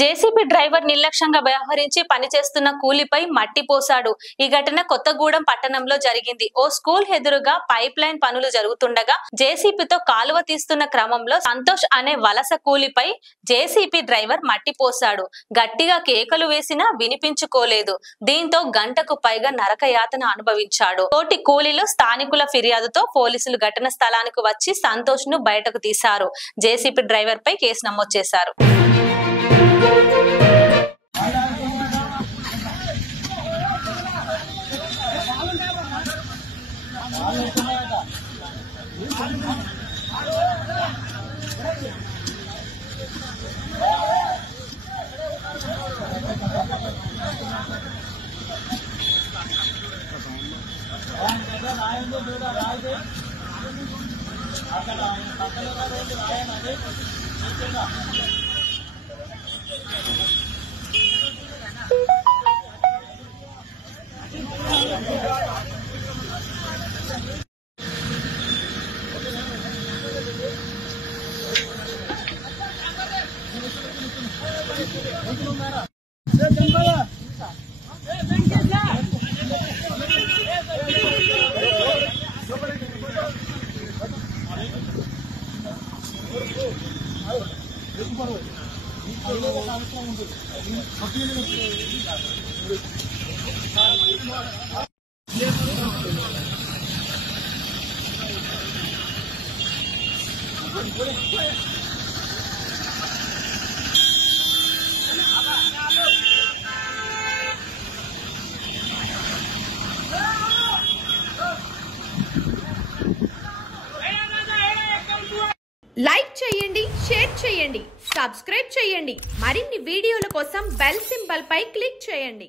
JCB driver నిర్లక్ష్యంగా వ్యవహరించి పనిచేస్తున్న కూలీపై మట్టి పోశాడు. ఈ ఘటన కొత్తగూడెం పట్టణంలో జరిగింది. ఓ స్కూల్ ఎదురుగా పైప్ లైన్ పనులు జరుగుతుండగా జేసీబీతో కాలువ తీస్తున్న క్రమంలో సంతోష్ అనే వలస కూలీపై జేసీబీ డ్రైవర్ మట్టి పోశాడు. గట్టిగా కేకలు వేసినా వినిపించుకోలేదు. దీంతో గంటకు పైగా నరకయాతన అనుభవించాడు. తోటి కూలీలు స్థానికుల ఫిర్యాదుతో పోలీసులు ఘటన స్థలానికి వచ్చి సంతోష్ ను బయటకు తీశారు. జేసీబీ డ్రైవర్ పై కేసు నమోదు చేశారు. లైక్ చేయండి, షేర్ చేయండి, సబ్స్క్రైబ్ చేయండి. మరిన్ని వీడియోల కోసం బెల్ సింబల్ పై క్లిక్ చేయండి.